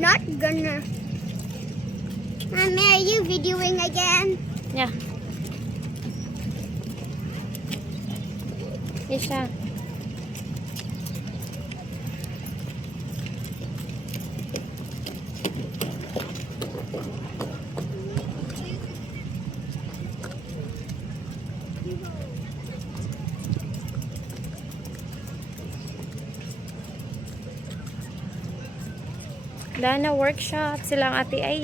not gonna. Mommy, are you videoing again? Yeah. Isa. Dana workshop silang ate ay.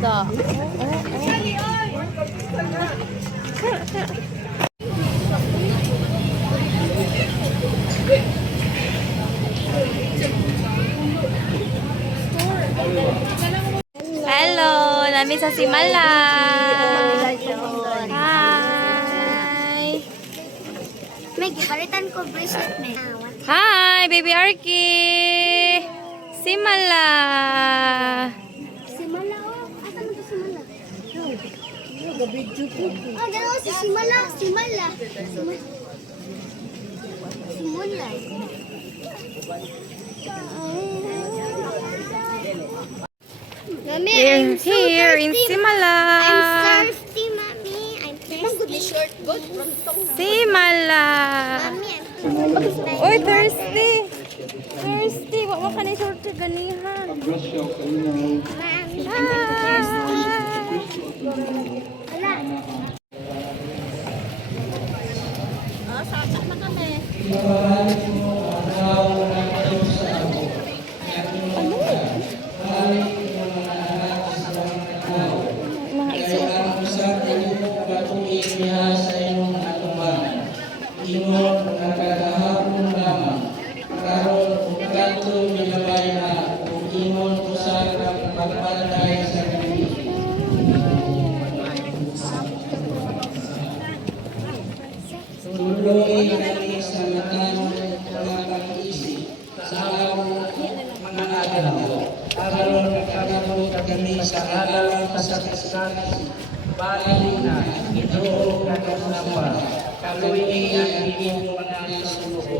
Da. Hello, nami sa Simala. Hi. May gipalitan ko bracelet me. Hi, baby Arky. Simala. Simala oh. Asa mo si Simala? Oh, dalawa si Simala. Simala. Simula. Mommy, We're here in Simala. I'm thirsty, Mommy. I'm thirsty. Simala. Mommy, I'm thirsty. Oy, thirsty. Thirsty. Wa ka ni short ganiha. Mommy, I'm thirsty. Wala. Mga isuot. Tuloy kami sa matang mga pag-iisip sa mga agaw. Aron nagkakaroon kami sa araw kasakasakis. Bali na, ito ang kasunapa. Kaluwi ang inyong mga sunuko.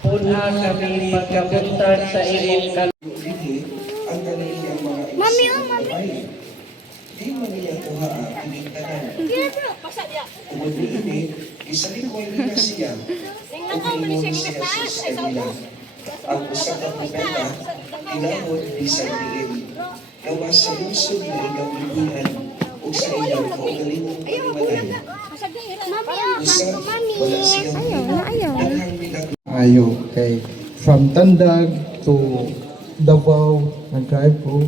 Puna kami pagkapuntan sa ilim ang kaniyang mga Mami, oh, mami. di man niya tuha ang pinigtanan. Umod ini, isalikoy niya siya. Umingon si Jesus kanila. Ang usa ka propeta, inahod di sa diin. Gawas sa lungsod na iyang libunan o sa iyang kaugalingong panimalay. Mami, oh, Usa, mami. wala siyang Ayaw. daghang minag Ayo, okay. From Tandag to Davao, nag-drive po.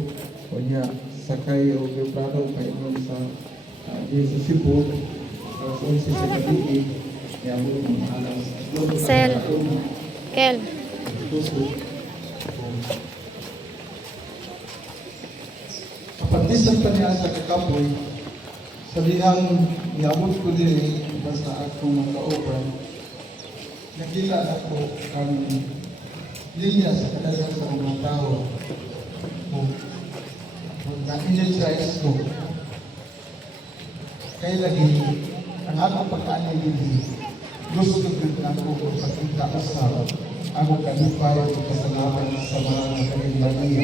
O niya, sakay o Gibraltar kayo nun sa sa Cebu. Kung si Cebu, yan mo mga alas. Sel. Kel. Kapatisan pa niya sa kakapoy, sabihang niabot ko din basta akong maka-open. Nakita ako ang linya sa kadalang sa mga tao. Na-energize ko. Kaya lagi, ang akong pagkaanay din, gusto ko din ako kung pakita ko sa ako kanipay at kasalaman sa mga nagkakilaniya.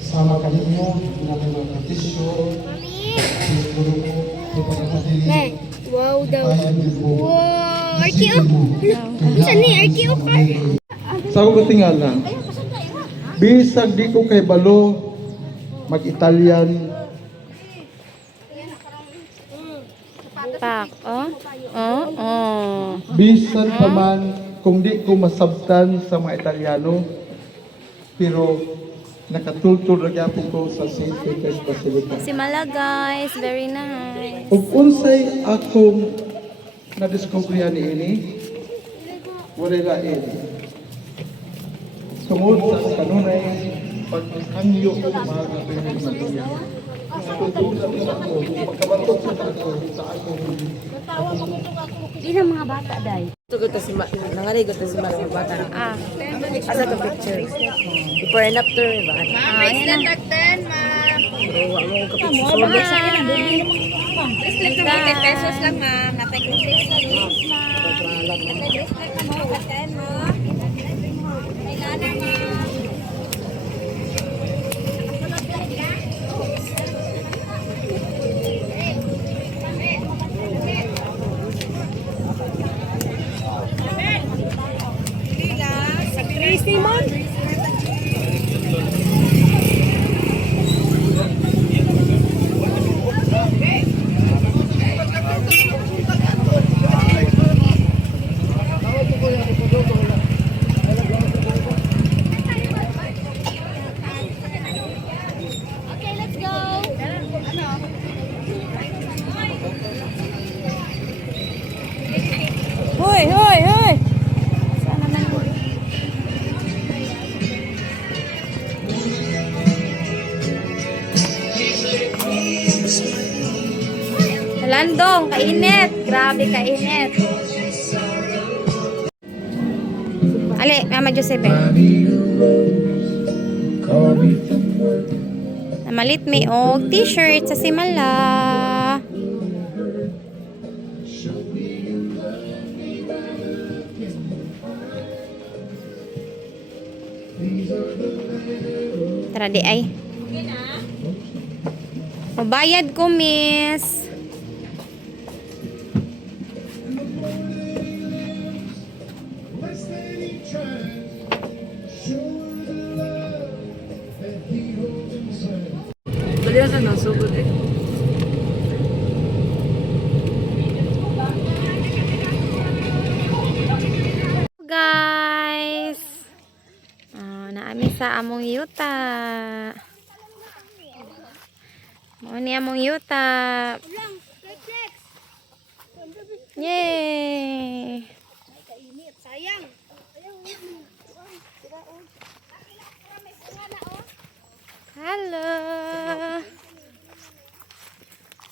Sama kaninyo na mga petisyon, siguro ko sa pagkakadili. Wow daw. Ipayan din po Wow. RKO. Saan ni RKO ka? Sa ako katingala, bisag di ko kay balo, mag-Italian, Pak. Oh. bisan pa man kung di ko masabtan sa mga Italiano, pero nakatultol na gyapon ko sa St. Peter's Basilica. Si Mala guys, very nice. Ug unsay akong na-discoveryan ini, wala lain. Tungod sa kanunay paghangyo ko mga kapatid Maria. Natutulog sa ako, pagkabatok sa ako, sa ako. Di na mga bata, day. Tugot si nangaray ko si Mara bata. Ah. Asa to picture. Before and after ba? Yan na. Pero wa mo ko Mo, picture. baka sa akin, Pesos lang ma'am. Okay, let's go. Hoy! Saan naman? Landong, kainit. Grabe kainit. Ali, Mama Josepe. Namalit mi og t-shirt sa Simala. Tara di ay. Mabayad ko, miss. Dali sa no sugod eh. Guys. Naami sa among yuta. Mo ni among yuta. Yay! Sayang. Hello.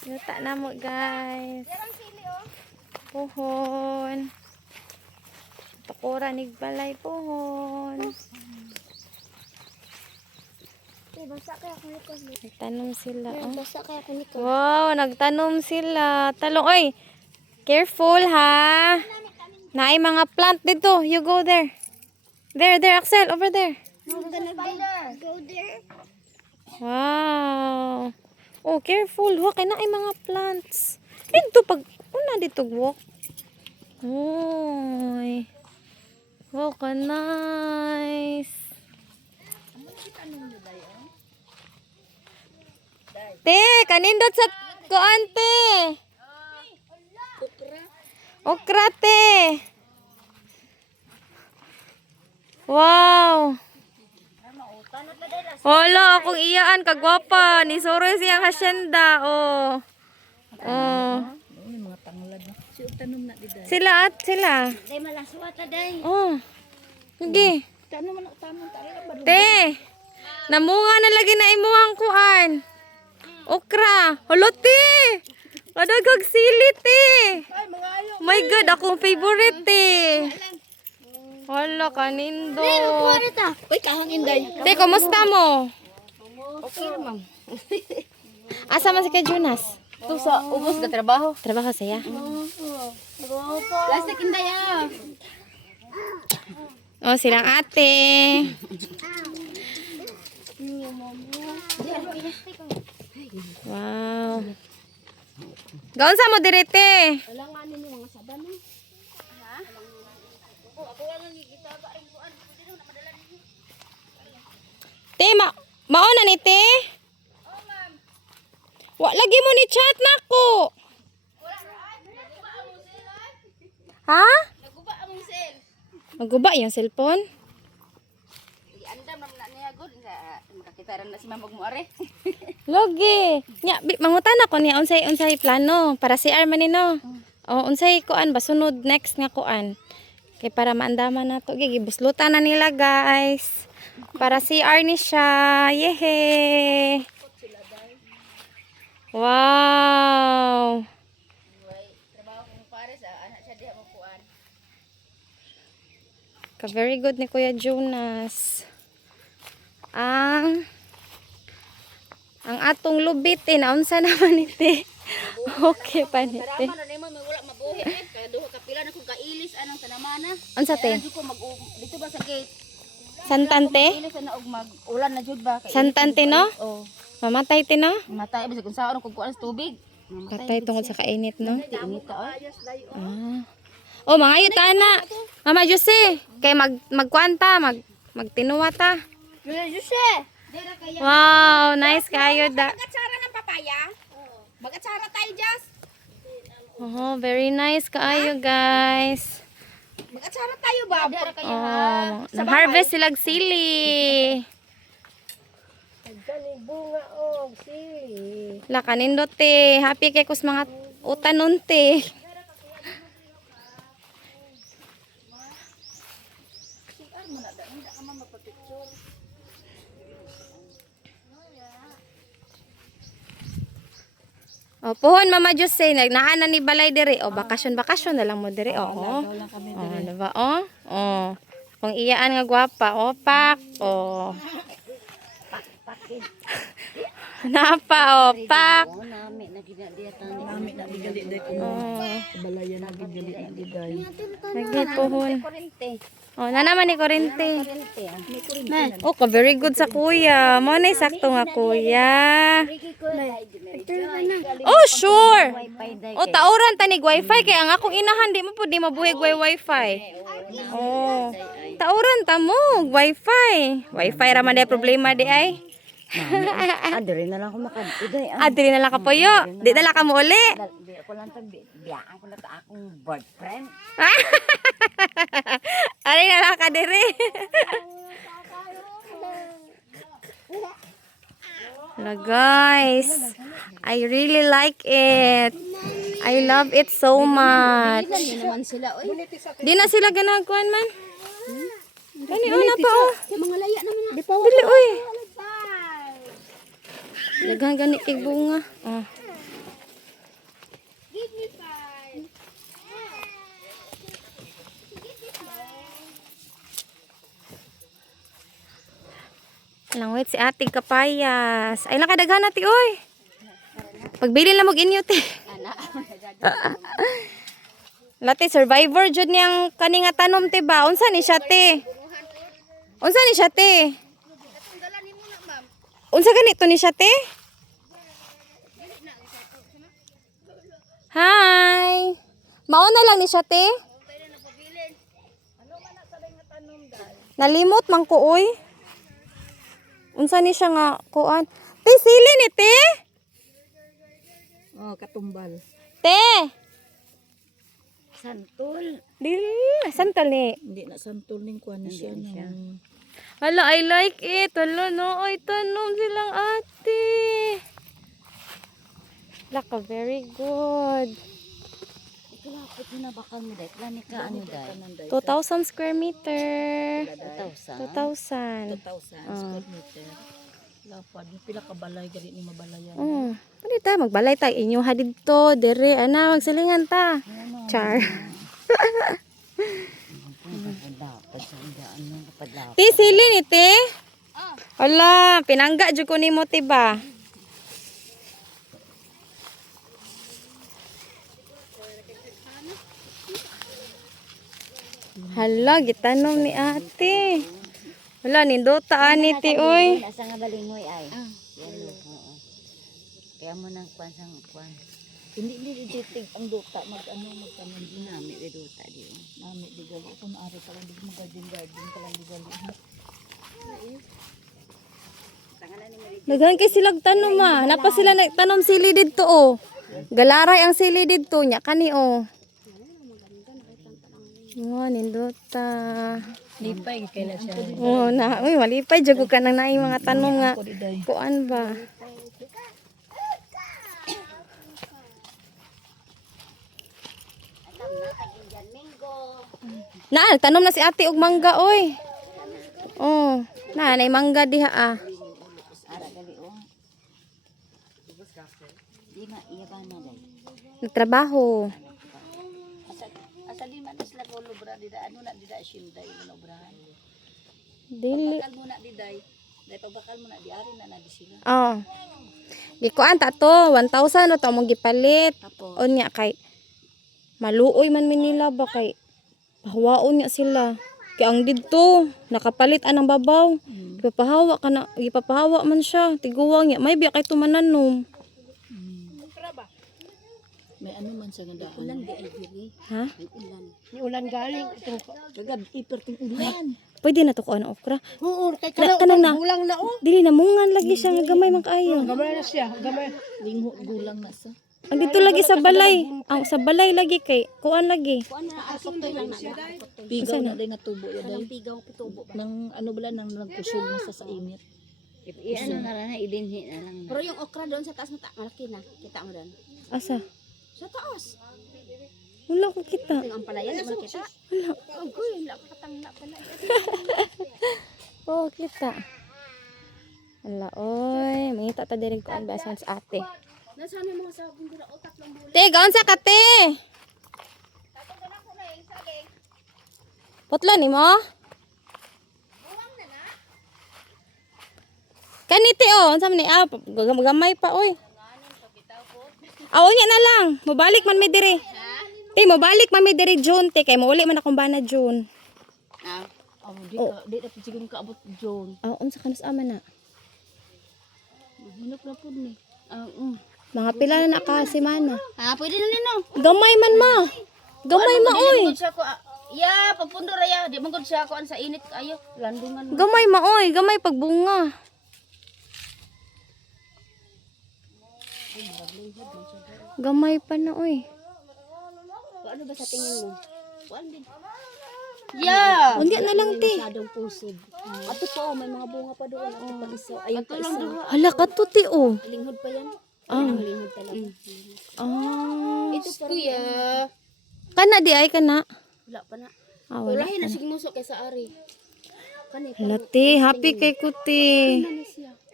Yuta na mo, guys. Pohon. Tukura nigbalay pohon. Basa kaya ako nito. Nagtanom sila, oh. Basa kaya ako nito. Wow, nagtanom sila. Talong, oy. Careful, ha. Naay mga plant dito. You go there. There, Axel. Over there. I'm gonna go there. Wow. Oh, careful. Huwag kayo naay mga plants. Dito, pag, una dito, walk. Oy. Wow, ka nice. Te, kanindot sa kuan, te. Okra, te. Wow. Wala, akong iyaan, kagwapa. Ni Soroy siyang hasyenda, oh. Oh. Sila. Day malaswata day. Oh. Sige. Te. Namunga na lagi na imuhang kuan. Okra. Hala, te. Kadagag sili, te. My God, akong favorite, te. Hala, kanindo. Uy, kahangin day. Te, kumusta mo? Okay naman. Asa man si Kay Jonas? Tu sa ubos ka trabaho. Trabaho saya. Plastic inday ah. Oh, silang ate. Wow. Gaon sa mo direte? Wala nga ninyo mga saban. Te, mauna ni te? Wa lagi mo ni chat nako. Ha? Naguba yung cellphone? Andam naman na niya good. Makakita rin na si Mamag mo are. Logi. Nya, mangutan ako niya unsay plano para si Arman no. O unsay kuan ba sunod next nga kuan. Kay para maandaman nato gigibuslutan na nila guys. Para si Arnie siya. Yehe. Wow. Trabaho ko pare sa anak siya diha mo kuan. Ka very good ni Kuya Jonas. Ang atong lubitin unsa naman ite. Okay pa nite. Taraman na nimo may wala mabuhi kaya duha ka pila na kung kailis anang tanamana. Unsa te? Ko mag dito ba sa gate? Santante? Ilis na og mag ulan na jud ba? Santante no? Oh, Mamatay ti no? matay bisag kung saan kung kuan sa tubig. Patay tungod sa kainit no? Inita Ah. Oh, mga yun ta na. Mama Jose, kay magkwanta, magtinuwa ta. Wow, nice kayo da. Mag-atsara ng papaya? Mag-atsara tayo, Jazz. Oh, very nice kaayo guys. Mag-atsara tayo ba? Oh, nang-harvest silag sili. La kanindot te. Happy kay kus mga utanon te. Oh, puhon Mama Jose, nagnaan na ni balay diri. Oh, bakasyon na lang mo diri. Oh. Oh, diba? Oh. Oh. Kung iyaan nga gwapa, oh, pak. Oh. Napa, oh, pak. Nami na ginadiya tani. Nami na bigali day ko. Oh. Balayan na bigali na giday. Lagi puhon. Kurente. Oh, na naman ni kurente. Kurente. Oh, ka very good sa kuya. Mo na sakto nga kuya. Oh, sure. Oh, tauran tanig wifi kay ang akong inahan di mo po di mabuhig wifi. Oh. Tauran ta mo wifi. Wifi ra man day problema di ay. Adre na lang ako makadiday. Adri na lang ka poyo. Di na lang ka mo uli. Di ako lang biyaan ko na ta akong boyfriend. Ari na lang ka diri. Hello guys. I really like it. I love it so much. Hindi naman sila oy. Di na sila ganaguan man. Gani na pa oh. Mga laya naman na. Dili oy. Daghang gani kay bunga. Oh. Langwit si Ate Kapayas. Ay nakadaghan na ti oy. Pagbili lang mog inyo ti. Lati survivor jud niyang kani nga tanom ti ba? Unsa ni siya ti? Unsa ni siya ti? Unsa ganito ni siya ti? Hi. Mauna lang ni siya ti? Nalimot man ko oy. Unsa ni siya nga kuan? Te sili ni te? Oh, katumbal. Te. Santol. Dili, santol ni. Hindi na santol ning kuan na siya no. Hala, I like it. Hala, no. Ay, tanom silang ate. Laka, very good. Ikalapit mo na bakal mo dahil. Plani ka ano dahil? 2,000 square meter. 2,000. 2,000. 2,000 square meter. Lapad, pila ka balay gali ni mabalayan. Pwede tayo, magbalay tayo. Inyo hadid to. Dere, ana, magsilingan ta. Char. Ti, sili ni te. Hala, pinangga dyan ko ni mo, tiba. Hala, gitanom ni ate. Hala, nindota ani ti, uy. Nasa nga balingoy ay. Yan oo. Kaya mo nang kwan sang kwan. Hindi ditig ang duta magtanom Hindi namin reduta di. nami di gali kun ari ka lang di magadin ka lang di gali. Daghan kay silag tanom ma. Napa sila nagtanom sili didto oh. Galaray ang sili didto nya kani oh. Oh, nindota. Lipay kay na siya. Oh, na, uy, malipay jud ka nang naay mga tanom nga. Ako di day. Kuan ba? Na, tanom na si ate og mangga oy. Oh, na nay mangga diha ah. Di na iya ba na day. Nagtrabaho. Asa di man sila ko lubra di da ano na di da shinday mo obrahan. Dili. Bakal mo na di day. Day pagbakal mo na di ari na di sila. Oh. Di ko anta to 1,000 o to mong gipalit. Tapos Unya kay maluoy man min nila ba kay pahawaon niya sila. Kay ang didto nakapalit anang babaw. Ipapahawa ka na, ipapahawa man siya. Tiguwang niya may biya kay tumananom. May ano man sa gandaan. ulan di ay diri. Ha? Ulan. Ni ulan galing itong kagab iperting ulan. Pwede na to ko ano okra. Oo, kay Kanang na. gulang na oh. Dili na mungan lagi siya nga gamay man kaayo. Gamay na siya, gamay. Lingho gulang na sa. Ang dito lagi sa balay. Ang sa balay lagi kay kuan lagi. Kuan na asok to lang na. Pigaw na day nga tubo ya day. Kanang pigaw pitubo ba. Nang ano bala nang nagkusog na sa init. Iyan na na idinhi na lang. Pero yung okra doon sa taas na malaki na. Kita mo doon. Asa? Sa taas. Wala ko kita. Yung ampalayan di mo kita. Wala. Agoy, wala pa katangna pala. Oh, kita. Ala, oy. Mangita ta diri ko ang basan sa ate. Nasaan yung mga sabong dira utak lang mo. Te, gaon sa kate. Putlo ni mo? Kaniti oh, unsa man ni gamay pa oy. Niya na lang. Mobalik man mi diri. Te, mobalik man mi diri June te kay mauli man akong bana June. Ah. Oh, di na siguro kaabot John. Unsa kanas ama na? Hinap na pud ni. Mga pila na ka semana. Ah, pwede na nino. Gamay man ma. Gamay ma oy. Mangod siya ko. Ya, papundo ra ya. Di mangod siya ko an sa init ayo. Landungan mo. Gamay ma oy, gamay pagbunga. Gamay pa na oy. Ano ba sa tingin mo? Kuan din. Ya. Unya na lang te. Masyadong pusod. Ato po, may mga bunga pa doon. Ato pa isa. Ayun pa isa. Hala ka tuti oh. Linghod pa yan. Ah. Linghod talaga. Ah. Ito pa kuya. Kana di ay kana. Wala pa na. Wala. Wala na sige muso kay sa ari. Kani pa. Hala te, happy kay kuti.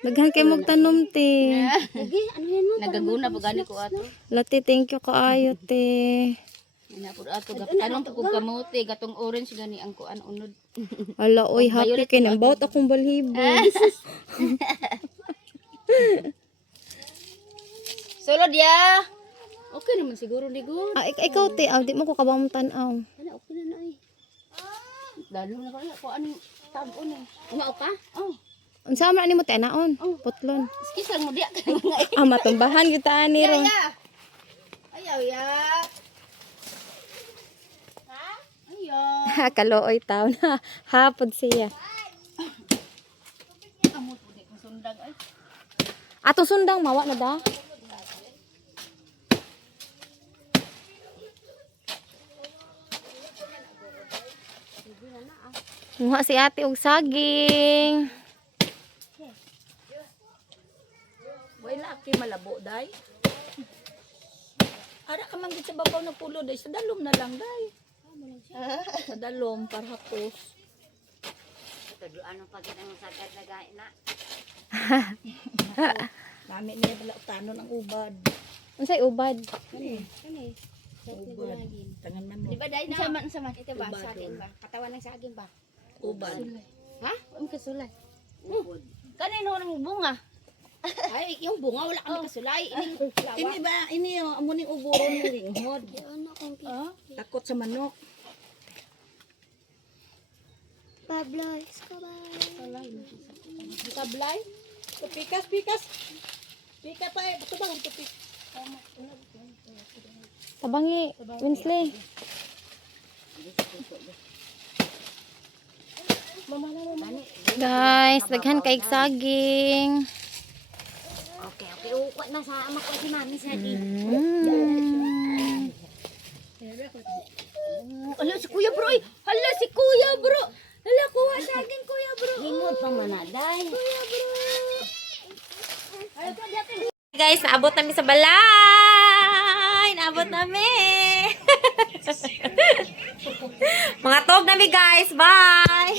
Daghan kay mog tanom te. Lagi, ano yan mo? Nagaguna pa gani ko ato. Hala te, thank you kaayo te. Ina pud ato tanong ko kamote, gatong orange gani ang kuan unod. Hala oy, happy kay nang bawt akong balhibo. Sulod ya. Okay naman siguro ligo. Ikaw te, di mo ko kabang tan-aw. Ano okay na na ay. Dalo na kaya ko ano tabon eh. Nga ka? Oh. Unsa man nimo te naon? Putlon. Skis lang mo diya. Matumbahan gyud ta ani ron. Ayaw ya. Ha? Ayaw. Kalooy taw na. Hapod siya. Amo pud ko sundag ay. Atong sundang mawa na da. Muha si ate og saging. Wala kay malabo day. Ara ka man gid sa babaw na pulo day sa dalom na lang day. Sa dalom para hapos. Ito ano pag ang sagad lagay na. Nami niya bala tanon ang ubad. Unsay ubad? Kani. Ubad. Tangan na mo. Di ba dai na? Sama. Ito ba saging ba? Katawan ng saging ba? Ubad. Ha? Ang kasulay. Kanino nang bunga? Ay, yung bunga wala kami kasulay. Ini ba ini amo ning uburo ni linghod. Ano kung Takot sa manok. Pablo Escobar. Sablay. Pikas. Pika pa eh. Bato bang tupik. Tabangi, Winsley. Guys, daghan kay saging. Okay, ukot na sa ama ko si mami sa di. Hala si Kuya Bro. Hala si Kuya Bro. Hala kuha saging Kuya Bro. Limot pa manaday. Guys, naabot namin sa balay. Naabot namin. Mga tog namin guys. Bye.